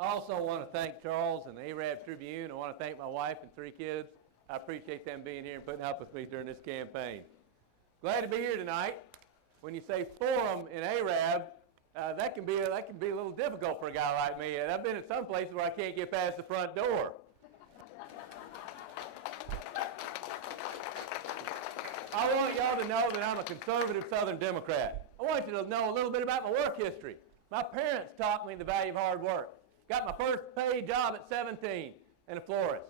I also want to thank Charles and the Arab Tribune. I want to thank my wife and 3 kids. I appreciate them being here and putting up with me during this campaign. Glad to be here tonight. When you say forum in Arab, that can be a little difficult for a guy like me. And I've been at some places where I can't get past the front door. I want y'all to know that I'm a conservative Southern Democrat. I want you to know a little bit about my work history. My parents taught me the value of hard work. Got my first paid job at 17 and a florist.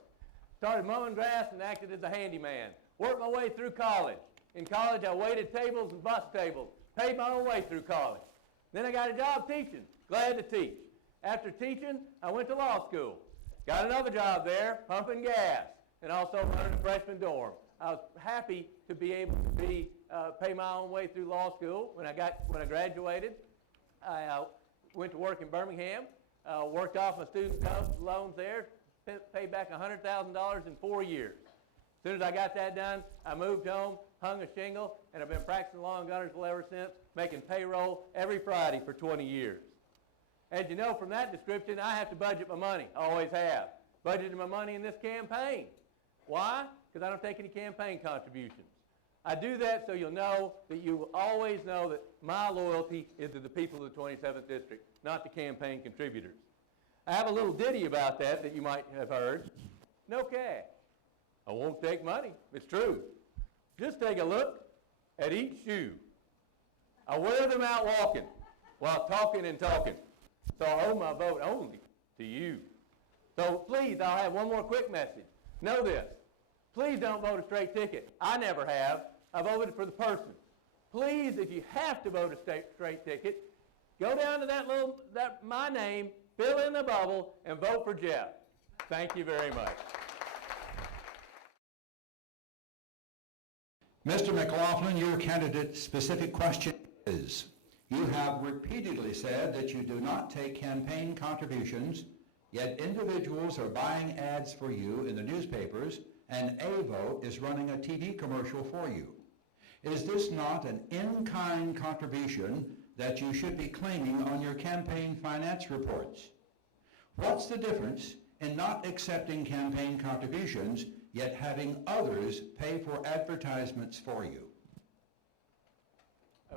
Started mowing grass and acted as a handyman. Worked my way through college. In college, I waited tables and bus tables. Paid my own way through college. Then I got a job teaching. Glad to teach. After teaching, I went to law school. Got another job there, pumping gas, and also running a freshman dorm. I was happy to be able to pay my own way through law school. When I graduated, I went to work in Birmingham, worked off my student loans there, paid back $100,000 in 4 years. As soon as I got that done, I moved home, hung a shingle, and I've been practicing law in Gunnersville ever since, making payroll every Friday for 20 years. As you know from that description, I have to budget my money. I always have. Budgeted my money in this campaign. Why? Because I don't take any campaign contributions. I do that so you'll know that you will always know that my loyalty is to the people of the 27th District, not the campaign contributors. I have a little ditty about that you might have heard. No cash. I won't take money. It's true. Just take a look at each shoe. I wear them out walking while talking and talking. So I owe my vote only to you. So please, I'll have one more quick message. Know this. Please don't vote a straight ticket. I never have. I voted for the person. Please, if you have to vote a straight ticket, go down to my name, fill in the bubble, and vote for Jeff. Thank you very much. Mr. McLaughlin, your candidate's specific question is, you have repeatedly said that you do not take campaign contributions, yet individuals are buying ads for you in the newspapers, and AVO is running a TV commercial for you. Is this not an in-kind contribution that you should be claiming on your campaign finance reports? What's the difference in not accepting campaign contributions, yet having others pay for advertisements for you?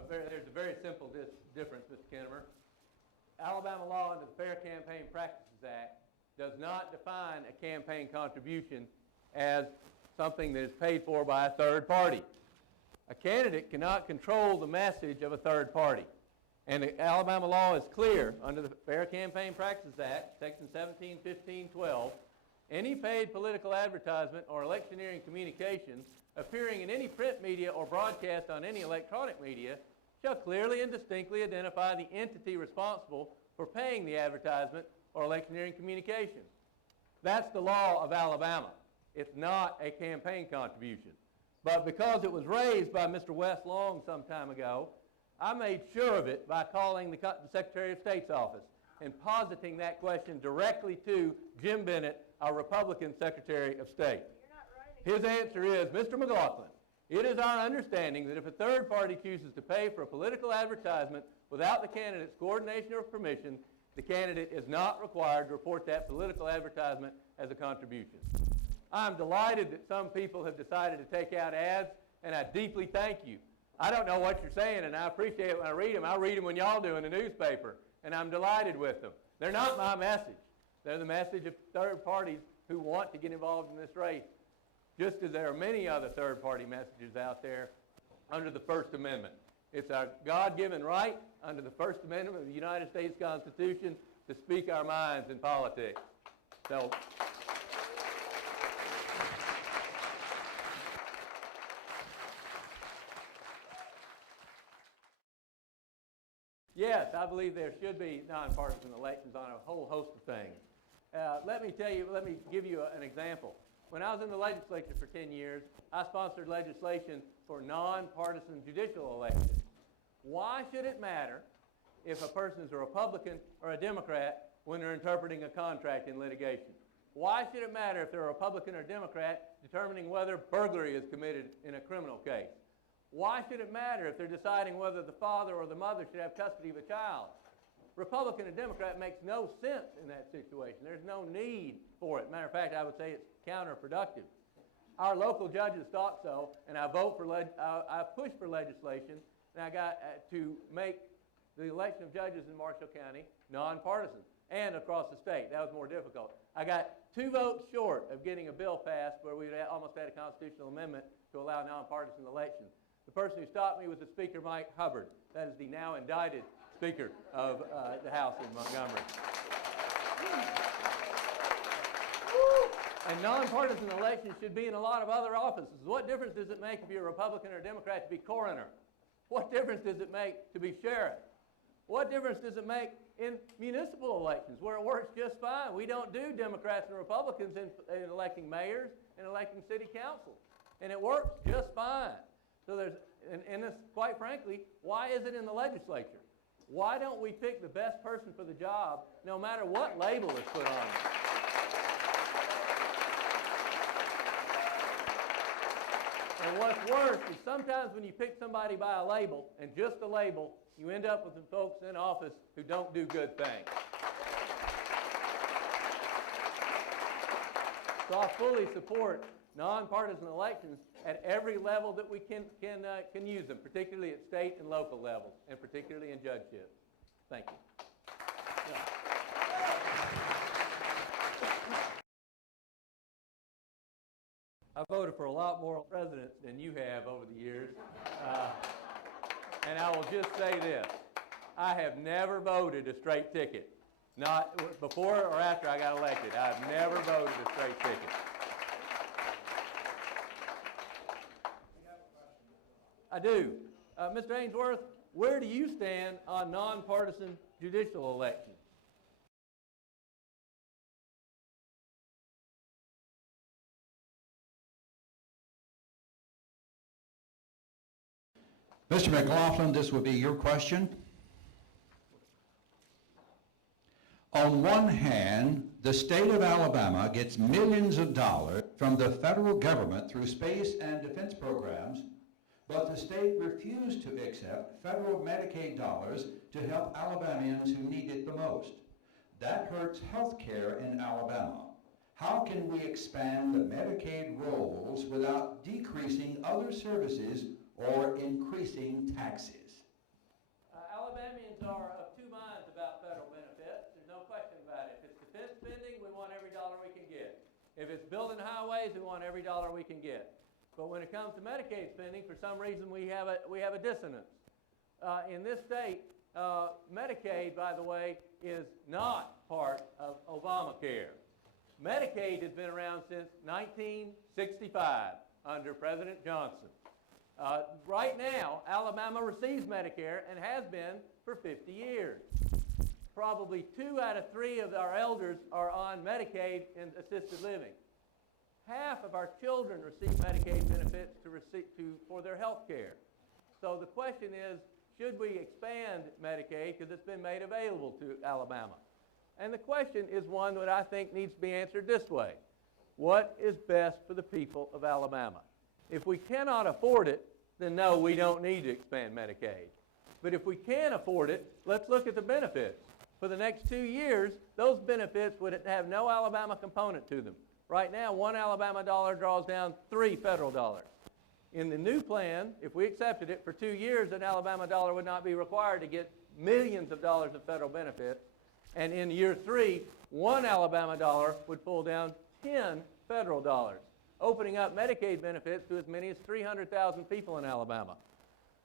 There's a very simple difference, Mr. Kinnemer. Alabama law under the Fair Campaign Practices Act does not define a campaign contribution as something that is paid for by a third party. A candidate cannot control the message of a third party. And the Alabama law is clear under the Fair Campaign Practices Act, Section 17, 15, 12, any paid political advertisement or electioneering communication appearing in any print media or broadcast on any electronic media shall clearly and distinctly identify the entity responsible for paying the advertisement or electioneering communication. That's the law of Alabama. It's not a campaign contribution. But because it was raised by Mr. Wes Long some time ago, I made sure of it by calling the Secretary of State's office and positing that question directly to Jim Bennett, our Republican Secretary of State. His answer is, Mr. McLaughlin, it is our understanding that if a third party chooses to pay for a political advertisement without the candidate's coordination or permission, the candidate is not required to report that political advertisement as a contribution. I'm delighted that some people have decided to take out ads, and I deeply thank you. I don't know what you're saying, and I appreciate it when I read them. I read them when y'all do in the newspaper, and I'm delighted with them. They're not my message. They're the message of third parties who want to get involved in this race, just as there are many other third-party messages out there under the First Amendment. It's our God-given right under the First Amendment of the United States Constitution to speak our minds in politics. So, yes, I believe there should be nonpartisan elections on a whole host of things. Let me give you an example. When I was in the legislature for 10 years, I sponsored legislation for nonpartisan judicial elections. Why should it matter if a person is a Republican or a Democrat when they're interpreting a contract in litigation? Why should it matter if they're a Republican or Democrat determining whether burglary is committed in a criminal case? Why should it matter if they're deciding whether the father or the mother should have custody of a child? Republican and Democrat makes no sense in that situation. There's no need for it. Matter of fact, I would say it's counterproductive. Our local judges thought so, and I pushed for legislation, and I got to make the election of judges in Marshall County nonpartisan and across the state. That was more difficult. I got 2 votes short of getting a bill passed where we almost had a constitutional amendment to allow nonpartisan elections. The person who stopped me was the Speaker, Mike Hubbard. That is the now indicted Speaker of the House in Montgomery. And nonpartisan elections should be in a lot of other offices. What difference does it make if you're a Republican or a Democrat to be coroner? What difference does it make to be sheriff? What difference does it make in municipal elections where it works just fine? We don't do Democrats and Republicans in electing mayors and electing city councils. And it works just fine. So and this, quite frankly, why is it in the legislature? Why don't we pick the best person for the job no matter what label is put on it? And what's worse is sometimes when you pick somebody by a label, and just a label, you end up with some folks in office who don't do good things. So I fully support nonpartisan elections at every level that we can use them, particularly at state and local levels, and particularly in judgeships. Thank you. Yeah. I voted for a lot more presidents than you have over the years. And I will just say this. I have never voted a straight ticket. Not before or after I got elected. I've never voted a straight ticket. I do. Mr. Ainsworth, where do you stand on nonpartisan judicial elections? Mr. McLaughlin, this will be your question. On one hand, the state of Alabama gets millions of dollars from the federal government through space and defense programs, but the state refused to accept federal Medicaid dollars to help Alabamians who need it the most. That hurts health care in Alabama. How can we expand the Medicaid rolls without decreasing other services or increasing taxes? Alabamians are of 2 minds about federal benefits. There's no question about it. If it's defense spending, we want every dollar we can get. If it's building highways, we want every dollar we can get. But when it comes to Medicaid spending, for some reason we have a dissonance. In this state, Medicaid, by the way, is not part of Obamacare. Medicaid has been around since 1965 under President Johnson. Right now, Alabama receives Medicare and has been for 50 years. Probably 2 out of 3 of our elders are on Medicaid and assisted living. Half of our children receive Medicaid benefits for their health care. So the question is, should we expand Medicaid because it's been made available to Alabama? And the question is one that I think needs to be answered this way. What is best for the people of Alabama? If we cannot afford it, then no, we don't need to expand Medicaid. But if we can afford it, let's look at the benefits. For the next 2 years, those benefits would have no Alabama component to them. Right now, 1 Alabama dollar draws down 3 federal dollars. In the new plan, if we accepted it, for 2 years, an Alabama dollar would not be required to get millions of dollars of federal benefits. And in year 3, 1 Alabama dollar would pull down 10 federal dollars, opening up Medicaid benefits to as many as 300,000 people in Alabama.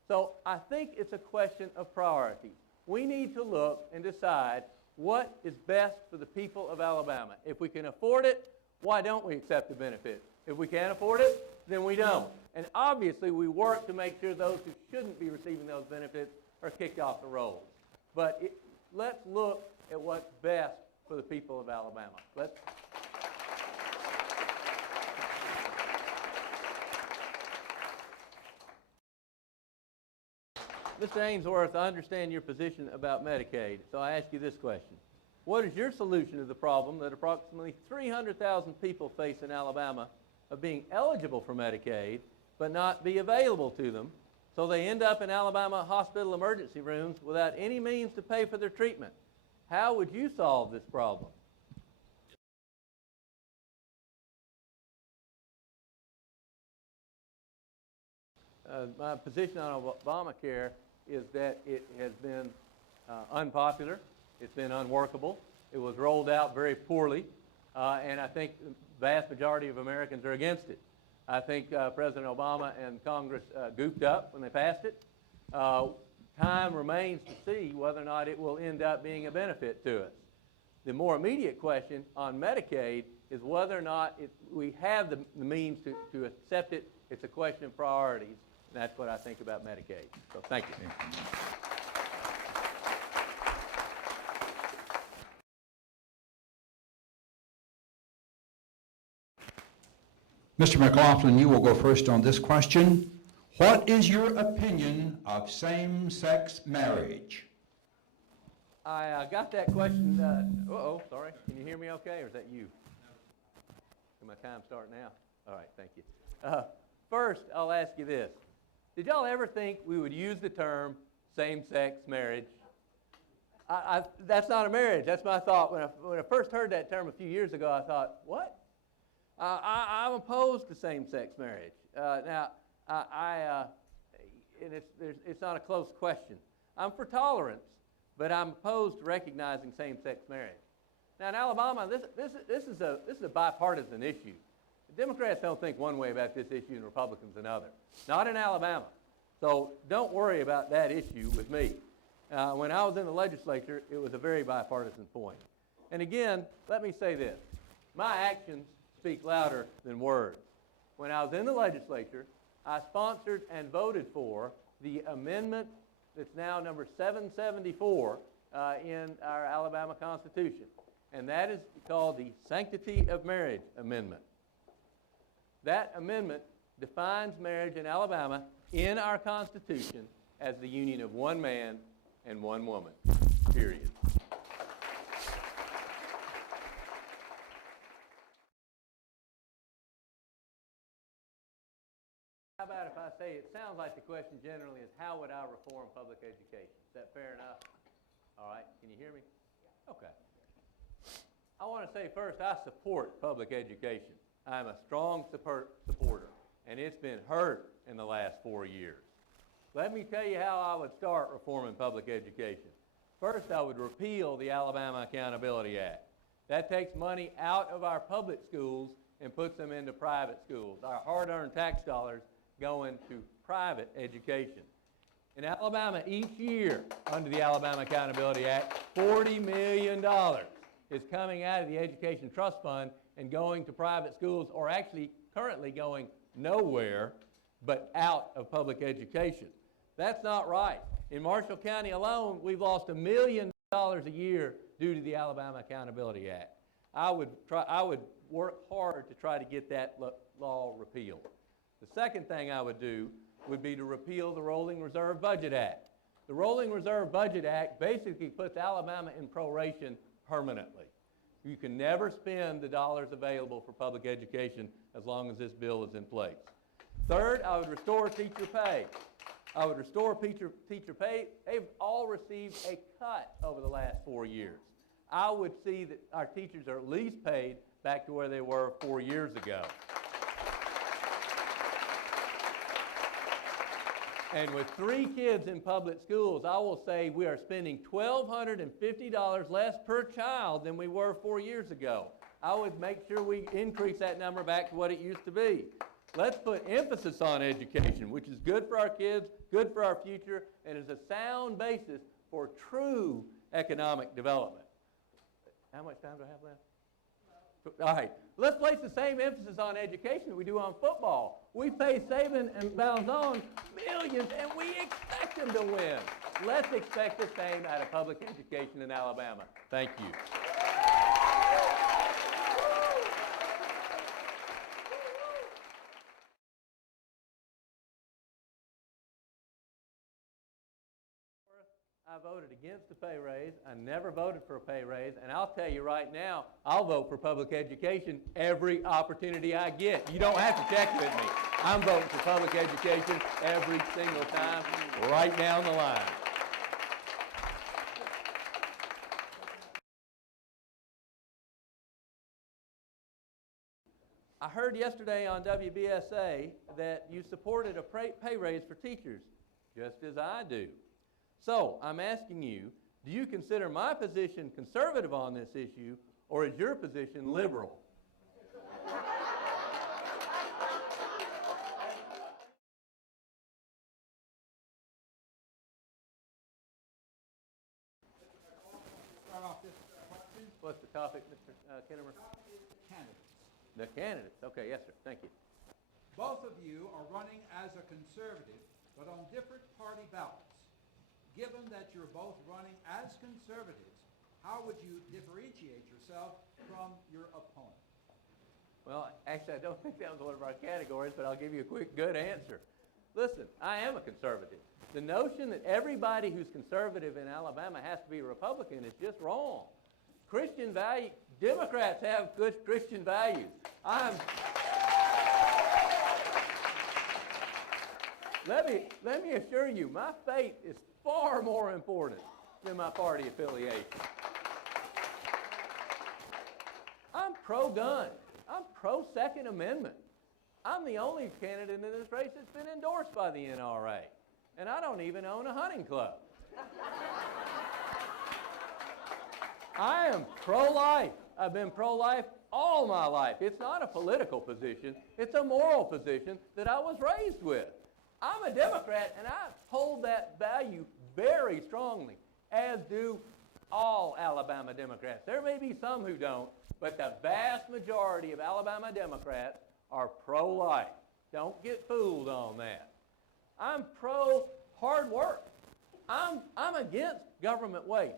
So I think it's a question of priorities. We need to look and decide what is best for the people of Alabama. If we can afford it, why don't we accept the benefits? If we can't afford it, then we don't. And obviously we work to make sure those who shouldn't be receiving those benefits are kicked off the rolls. But let's look at what's best for the people of Alabama. Mr. Ainsworth, I understand your position about Medicaid, so I ask you this question. What is your solution to the problem that approximately 300,000 people face in Alabama of being eligible for Medicaid but not be available to them, So they end up in Alabama hospital emergency rooms without any means to pay for their treatment. How would you solve this problem? My position on Obamacare is that it has been unpopular, it's been unworkable, it was rolled out very poorly, and I think the vast majority of Americans are against it. I think President Obama and Congress goofed up when they passed it. Time remains to see whether or not it will end up being a benefit to us. The more immediate question on Medicaid is whether or not we have the means to accept it. It's a question of priorities. And that's what I think about Medicaid. So thank you. Mr. McLaughlin, you will go first on this question. What is your opinion of same-sex marriage? I got that question. Sorry. Can you hear me okay, or is that you? Can my time start now? All right, thank you. First, I'll ask you this. Did y'all ever think we would use the term same-sex marriage? That's not a marriage. That's my thought. When I first heard that term a few years ago, I thought, what? I'm opposed to same-sex marriage. It's not a close question. I'm for tolerance, but I'm opposed to recognizing same-sex marriage. Now, in Alabama, this is a bipartisan issue. The Democrats don't think one way about this issue and Republicans another. Not in Alabama. So don't worry about that issue with me. When I was in the legislature, it was a very bipartisan point. And again, let me say this. My actions speak louder than words. When I was in the legislature, I sponsored and voted for the amendment that's now number 774 in our Alabama Constitution. And that is called the Sanctity of Marriage Amendment. That amendment defines marriage in Alabama in our Constitution as the union of one man and one woman, period. How about if I say, it sounds like the question generally is, how would I reform public education? Is that fair enough? All right, can you hear me? Okay. I want to say first, I support public education. I'm a strong supporter, and it's been hurt in the last 4 years. Let me tell you how I would start reforming public education. First, I would repeal the Alabama Accountability Act. That takes money out of our public schools and puts them into private schools. Our hard-earned tax dollars go into private education. In Alabama, each year, under the Alabama Accountability Act, $40 million is coming out of the Education Trust Fund and going to private schools, or actually currently going nowhere but out of public education. That's not right. In Marshall County alone, we've lost $1 million a year due to the Alabama Accountability Act. I would work hard to try to get that law repealed. The second thing I would do would be to repeal the Rolling Reserve Budget Act. The Rolling Reserve Budget Act basically puts Alabama in proration permanently. You can never spend the dollars available for public education as long as this bill is in place. Third, I would restore teacher pay. I would restore teacher pay. They've all received a cut over the last 4 years. I would see that our teachers are at least paid back to where they were 4 years ago. And with 3 kids in public schools, I will say we are spending $1,250 less per child than we were 4 years ago. I would make sure we increase that number back to what it used to be. Let's put emphasis on education, which is good for our kids, good for our future, and is a sound basis for true economic development. How much time do I have left? All right, let's place the same emphasis on education that we do on football. We pay Saban and Balzon millions, and we expect them to win. Let's expect the same out of public education in Alabama. Thank you. I voted against the pay raise. I never voted for a pay raise. And I'll tell you right now, I'll vote for public education every opportunity I get. You don't have to check with me. I'm voting for public education every single time, right down the line. I heard yesterday on WBSA that you supported a pay raise for teachers, just as I do. So I'm asking you, do you consider my position conservative on this issue, or is your position liberal? Start off this question. What's the topic, Mr. Kinnemer? Candidates. The candidates. Okay, yes, sir. Thank you. Both of you are running as a conservative, but on different party ballots. Given that you're both running as conservatives, how would you differentiate yourself from your opponent? Well, actually, I don't think that was one of our categories, but I'll give you a quick, good answer. Listen, I am a conservative. The notion that everybody who's conservative in Alabama has to be a Republican is just wrong. Christian value, Democrats have good Christian values. Let me assure you, my faith is far more important than my party affiliation. I'm pro-gun. I'm pro-Second Amendment. I'm the only candidate in this race that's been endorsed by the NRA. And I don't even own a hunting club. I am pro-life. I've been pro-life all my life. It's not a political position. It's a moral position that I was raised with. I'm a Democrat, and I hold that value very strongly, as do all Alabama Democrats. There may be some who don't, but the vast majority of Alabama Democrats are pro-life. Don't get fooled on that. I'm pro-hard work. I'm against government waste.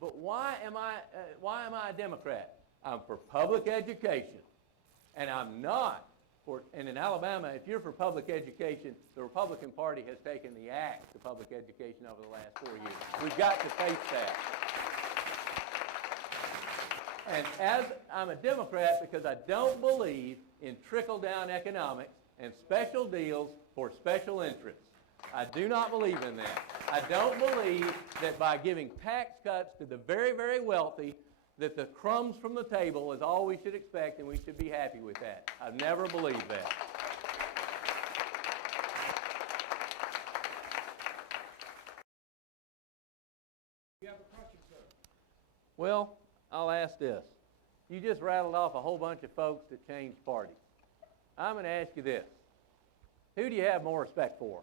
But why am I a Democrat? I'm for public education, and I'm not for. And in Alabama, if you're for public education, the Republican Party has taken the axe to public education over the last 4 years. We've got to face that. And as I'm a Democrat because I don't believe in trickle-down economics and special deals for special interests. I do not believe in that. I don't believe that by giving tax cuts to the very, very wealthy, that the crumbs from the table is all we should expect, and we should be happy with that. I've never believed that. You have a question, sir? Well, I'll ask this. You just rattled off a whole bunch of folks that changed parties. I'm going to ask you this. Who do you have more respect for?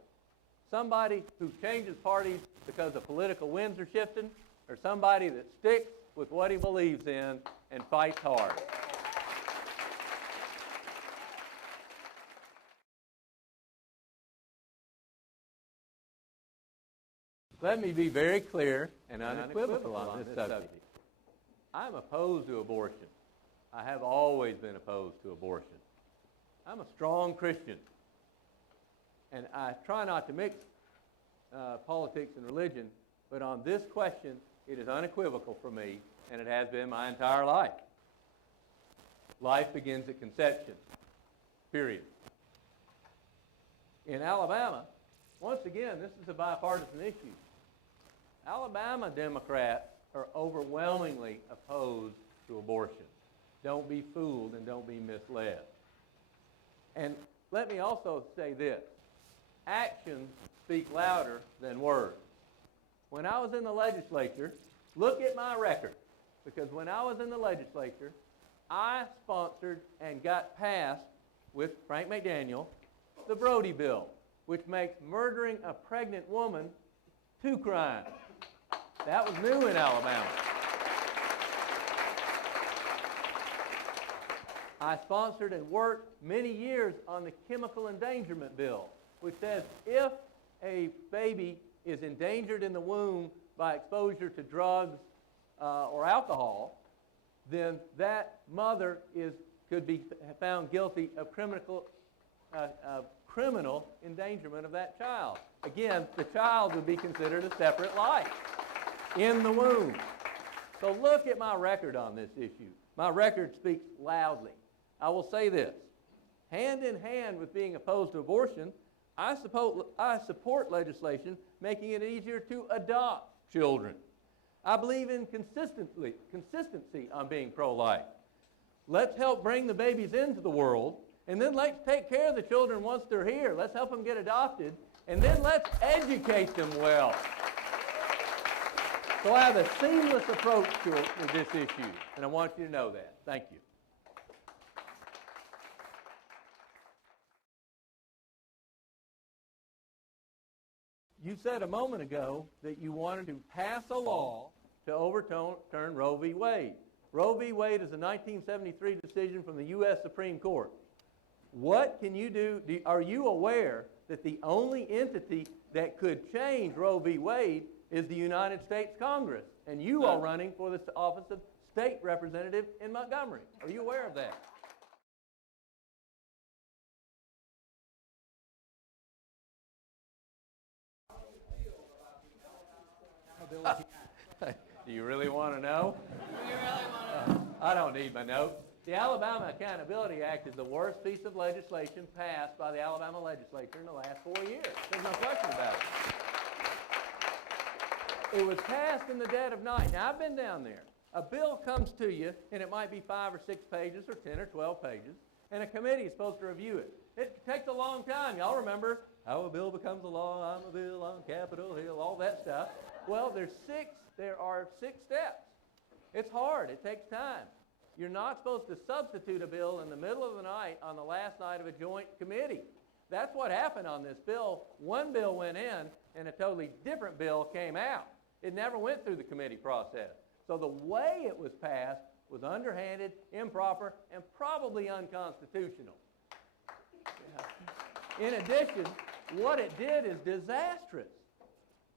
Somebody who changes parties because the political winds are shifting, or somebody that sticks with what he believes in and fights hard? Let me be very clear and unequivocal on this subject. I'm opposed to abortion. I have always been opposed to abortion. I'm a strong Christian, and I try not to mix politics and religion, but on this question, it is unequivocal for me, and it has been my entire life. Life begins at conception, period. In Alabama, once again, this is a bipartisan issue. Alabama Democrats are overwhelmingly opposed to abortion. Don't be fooled and don't be misled. And let me also say this. Actions speak louder than words. When I was in the legislature, look at my record, because when I was in the legislature, I sponsored and got passed with Frank McDaniel the Brody Bill, which makes murdering a pregnant woman 2 crimes. That was new in Alabama. I sponsored and worked many years on the Chemical Endangerment Bill, which says if a baby is endangered in the womb by exposure to drugs or alcohol, then that mother could be found guilty of criminal endangerment of that child. Again, the child would be considered a separate life in the womb. So look at my record on this issue. My record speaks loudly. I will say this. Hand in hand with being opposed to abortion, I support legislation making it easier to adopt children. I believe in consistency on being pro-life. Let's help bring the babies into the world, and then let's take care of the children once they're here. Let's help them get adopted, and then let's educate them well. So I have a seamless approach to this issue, and I want you to know that. Thank you. You said a moment ago that you wanted to pass a law to overturn Roe v. Wade. Roe v. Wade is a 1973 decision from the U.S. Supreme Court. What can you do? Are you aware that the only entity that could change Roe v. Wade is the United States Congress, and you are running for the office of state representative in Montgomery? Are you aware of that? Do you really want to know? We really want to know. I don't need my notes. The Alabama Accountability Act is the worst piece of legislation passed by the Alabama legislature in the last 4 years. There's no question about it. It was passed in the dead of night. Now, I've been down there. A bill comes to you, and it might be 5 or 6 pages or 10 or 12 pages, and a committee is supposed to review it. It takes a long time. Y'all remember how a bill becomes a law, I'm a bill on Capitol Hill, all that stuff. Well, there are 6 steps. It's hard. It takes time. You're not supposed to substitute a bill in the middle of the night on the last night of a joint committee. That's what happened on this bill. One bill went in, and a totally different bill came out. It never went through the committee process. So the way it was passed was underhanded, improper, and probably unconstitutional. In addition, what it did is disastrous.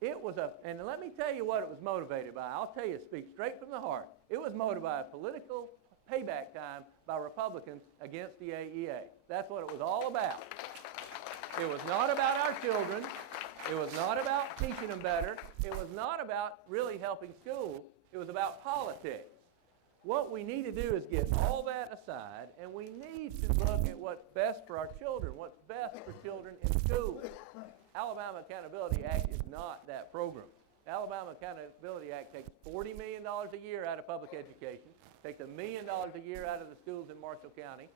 And let me tell you what it was motivated by. I'll tell you, it speaks straight from the heart. It was motivated by a political payback time by Republicans against the AEA. That's what it was all about. It was not about our children. It was not about teaching them better. It was not about really helping schools. It was about politics. What we need to do is get all that aside, and we need to look at what's best for our children, what's best for children in school. Alabama Accountability Act is not that program. The Alabama Accountability Act takes $40 million a year out of public education, takes $1 million a year out of the schools in Marshall County,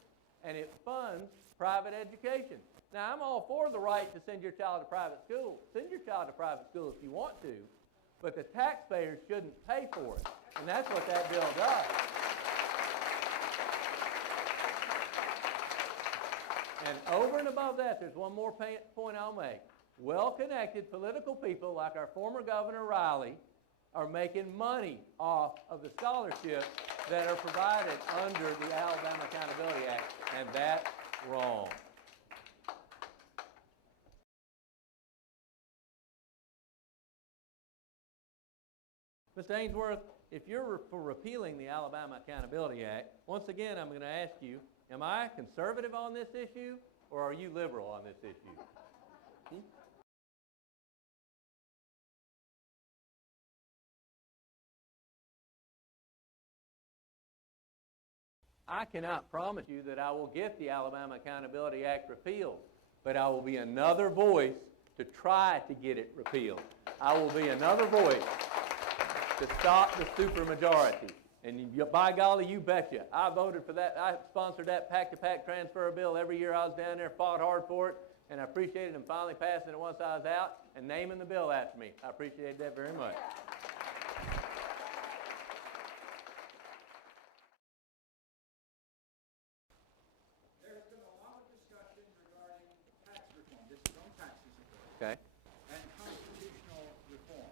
and it funds private education. Now, I'm all for the right to send your child to private school. Send your child to private school if you want to, but the taxpayers shouldn't pay for it, and that's what that bill does. And over and above that, there's one more point I'll make. Well-connected political people like our former Governor Riley are making money off of the scholarships that are provided under the Alabama Accountability Act, and that's wrong. Mr. Ainsworth, if you're for repealing the Alabama Accountability Act, once again I'm going to ask you, am I conservative on this issue, or are you liberal on this issue? I cannot promise you that I will get the Alabama Accountability Act repealed, but I will be another voice to try to get it repealed. I will be another voice to stop the supermajority. And by golly, you betcha. I voted for that. I sponsored that pack-to-pack transfer bill every year I was down there, fought hard for it, and I appreciated them finally passing it once I was out and naming the bill after me. I appreciate that very much. There's been a lot of discussion regarding tax reform. This is on taxes, of course. Okay. And constitutional reform.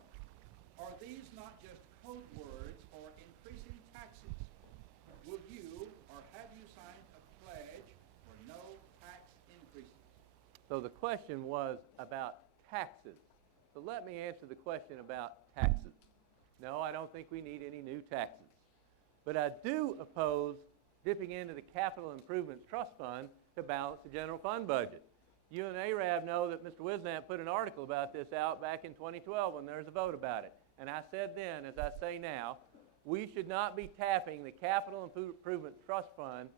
Are these not just code words for increasing taxes? Will you, or have you signed a pledge for no tax increases? So the question was about taxes. So let me answer the question about taxes. No, I don't think we need any new taxes. But I do oppose dipping into the Capital Improvements Trust Fund to balance the general fund budget. You and Arab know that Mr. Wisnant put an article about this out back in 2012 when there was a vote about it. And I said then, as I say now, we should not be tapping the Capital Improvement Trust Fund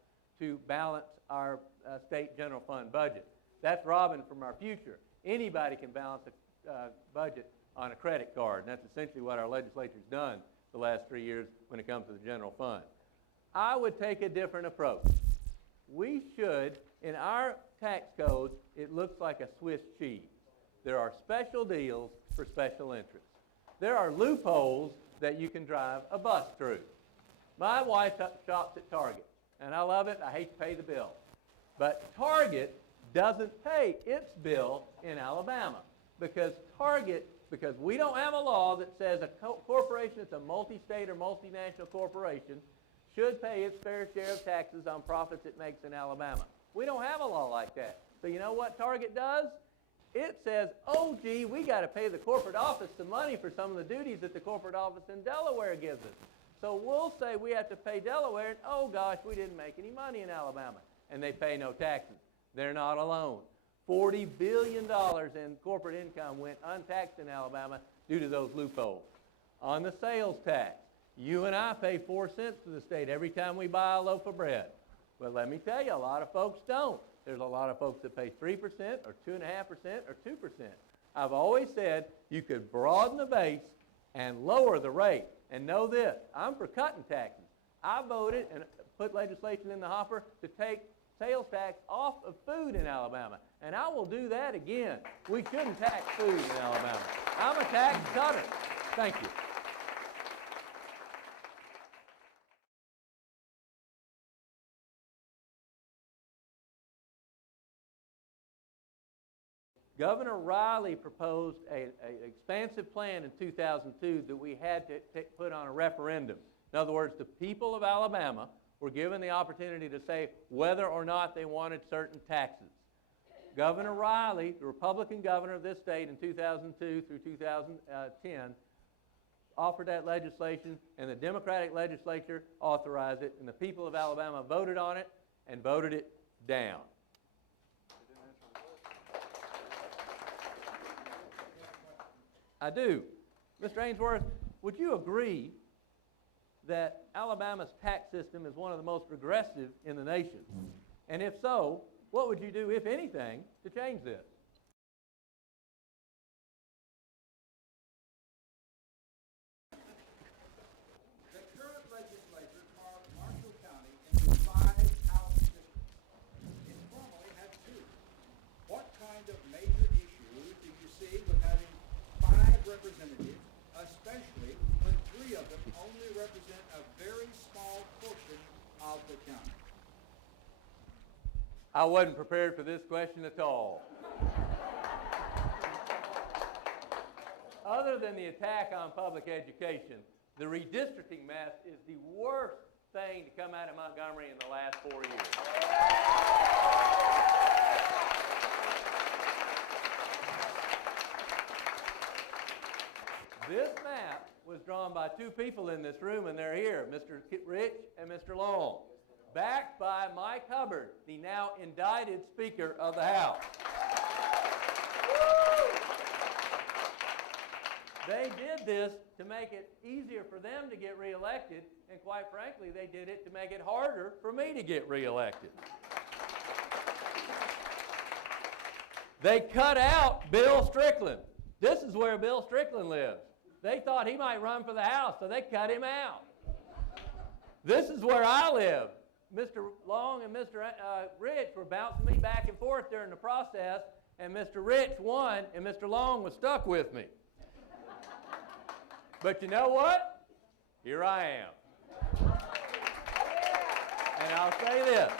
to balance our state general fund budget. That's robbing from our future. Anybody can balance a budget on a credit card, and that's essentially what our legislature's done the last 3 years when it comes to the general fund. I would take a different approach. We should, in our tax code, it looks like a Swiss cheese. There are special deals for special interests. There are loopholes that you can drive a bus through. My wife shops at Target, and I love it. I hate to pay the bill. But Target doesn't pay its bill in Alabama because we don't have a law that says a corporation that's a multi-state or multinational corporation should pay its fair share of taxes on profits it makes in Alabama. We don't have a law like that. So you know what Target does? It says, oh, gee, we got to pay the corporate office some money for some of the duties that the corporate office in Delaware gives us. So we'll say we have to pay Delaware, and oh, gosh, we didn't make any money in Alabama. And they pay no taxes. They're not alone. $40 billion in corporate income went untaxed in Alabama due to those loopholes. On the sales tax, you and I pay 4 cents to the state every time we buy a loaf of bread. But let me tell you, a lot of folks don't. There's a lot of folks that pay 3% or 2.5% or 2%. I've always said you could broaden the base and lower the rate. And know this, I'm for cutting taxes. I voted and put legislation in the hopper to take sales tax off of food in Alabama. And I will do that again. We shouldn't tax food in Alabama. I'm a tax cutter. Thank you. Governor Riley proposed an expansive plan in 2002 that we had to put on a referendum. In other words, the people of Alabama were given the opportunity to say whether or not they wanted certain taxes. Governor Riley, the Republican governor of this state in 2002 through 2010, offered that legislation, and the Democratic legislature authorized it, and the people of Alabama voted on it and voted it down. I do. Mr. Ainsworth, would you agree that Alabama's tax system is one of the most regressive in the nation? And if so, what would you do, if anything, to change this? The current legislature carved Marshall County into 5 House districts. It formerly had 2. What kind of major issues do you see with having 5 representatives, especially when 3 of them only represent a very small portion of the county? I wasn't prepared for this question at all. Other than the attack on public education, the redistricting mess is the worst thing to come out of Montgomery in the last 4 years. This map was drawn by 2 people in this room, and they're here, Mr. Rich and Mr. Long, backed by Mike Hubbard, the now indicted Speaker of the House. They did this to make it easier for them to get reelected, and quite frankly, they did it to make it harder for me to get reelected. They cut out Bill Strickland. This is where Bill Strickland lives. They thought he might run for the House, so they cut him out. This is where I live. Mr. Long and Mr. Rich were bouncing me back and forth during the process, and Mr. Rich won, and Mr. Long was stuck with me. But you know what? Here I am. And I'll say this.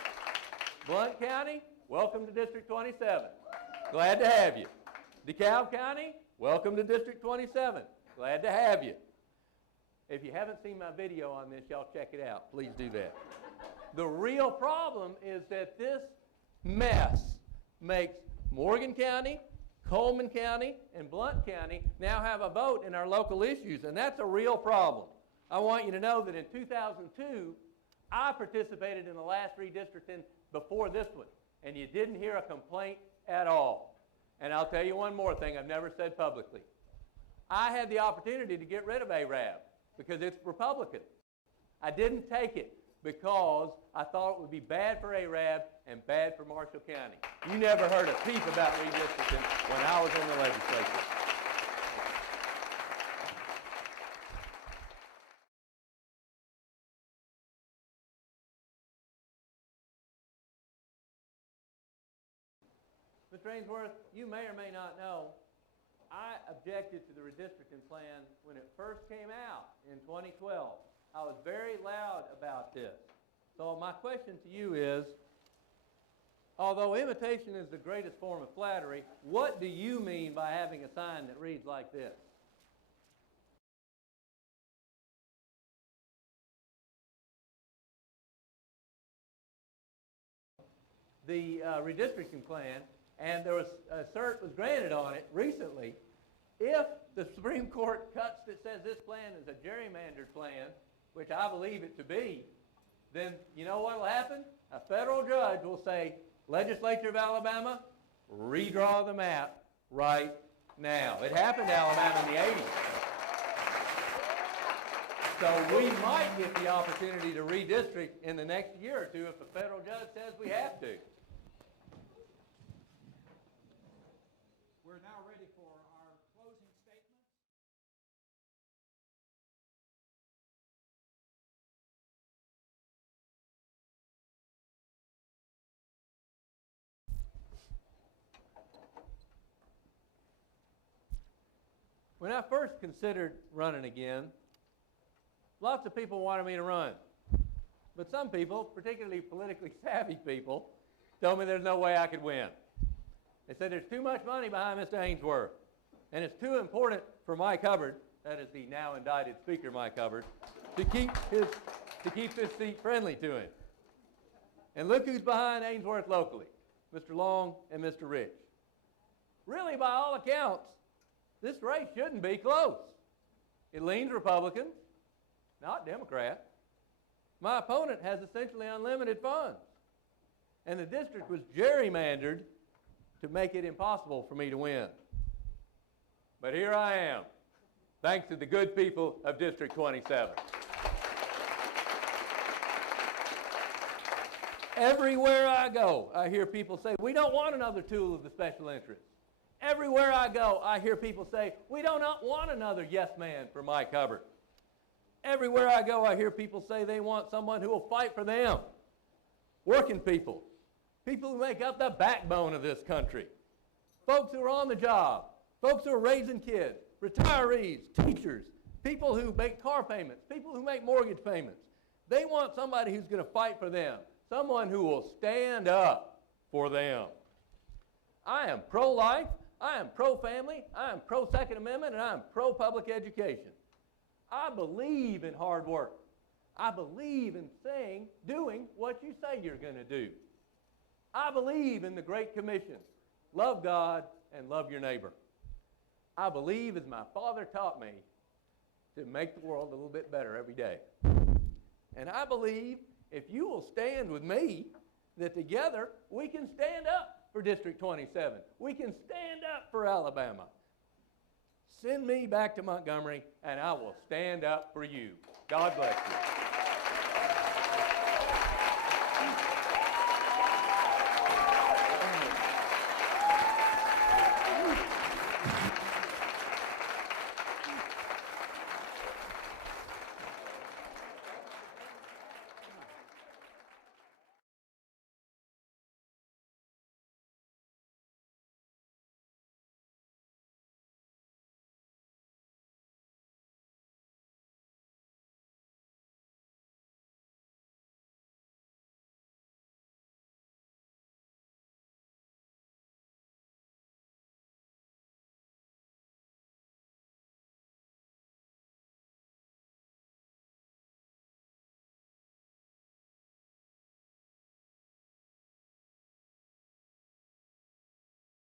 Blount County, welcome to District 27. Glad to have you. DeKalb County, welcome to District 27. Glad to have you. If you haven't seen my video on this, y'all check it out. Please do that. The real problem is that this mess makes Morgan County, Coleman County, and Blount County now have a vote in our local issues, and that's a real problem. I want you to know that in 2002, I participated in the last redistricting before this one, and you didn't hear a complaint at all. And I'll tell you one more thing I've never said publicly. I had the opportunity to get rid of Arab because it's Republican. I didn't take it because I thought it would be bad for Arab and bad for Marshall County. You never heard a peep about redistricting when I was in the legislature. Mr. Ainsworth, you may or may not know, I objected to the redistricting plan when it first came out in 2012. I was very loud about this. So my question to you is, although imitation is the greatest form of flattery, what do you mean by having a sign that reads like this? The redistricting plan, and there was a cert was granted on it recently. If the Supreme Court cuts that says this plan is a gerrymandered plan, which I believe it to be, then you know what will happen? A federal judge will say, Legislature of Alabama, redraw the map right now. It happened to Alabama in the 80s. So we might get the opportunity to redistrict in the next year or two if a federal judge says we have to. We're now ready for our closing statements. When I first considered running again, lots of people wanted me to run. But some people, particularly politically savvy people, told me there's no way I could win. They said there's too much money behind Mr. Ainsworth, and it's too important for Mike Hubbard, that is the now indicted Speaker Mike Hubbard, to keep this seat friendly to him. And look who's behind Ainsworth locally, Mr. Long and Mr. Rich. Really, by all accounts, this race shouldn't be close. It leans Republican, not Democrat. My opponent has essentially unlimited funds, and the district was gerrymandered to make it impossible for me to win. But here I am, thanks to the good people of District 27. Everywhere I go, I hear people say, we don't want another tool of the special interest. Everywhere I go, I hear people say, we do not want another yes man for Mike Hubbard. Everywhere I go, I hear people say they want someone who will fight for them. Working people, people who make up the backbone of this country, folks who are on the job, folks who are raising kids, retirees, teachers, people who make car payments, people who make mortgage payments. They want somebody who's going to fight for them, someone who will stand up for them. I am pro-life, I am pro-family, I am pro-Second Amendment, and I am pro-public education. I believe in hard work. I believe in doing what you say you're going to do. I believe in the Great Commission. Love God and love your neighbor. I believe, as my father taught me, to make the world a little bit better every day. And I believe if you will stand with me, that together we can stand up for District 27. We can stand up for Alabama. Send me back to Montgomery, and I will stand up for you. God bless you.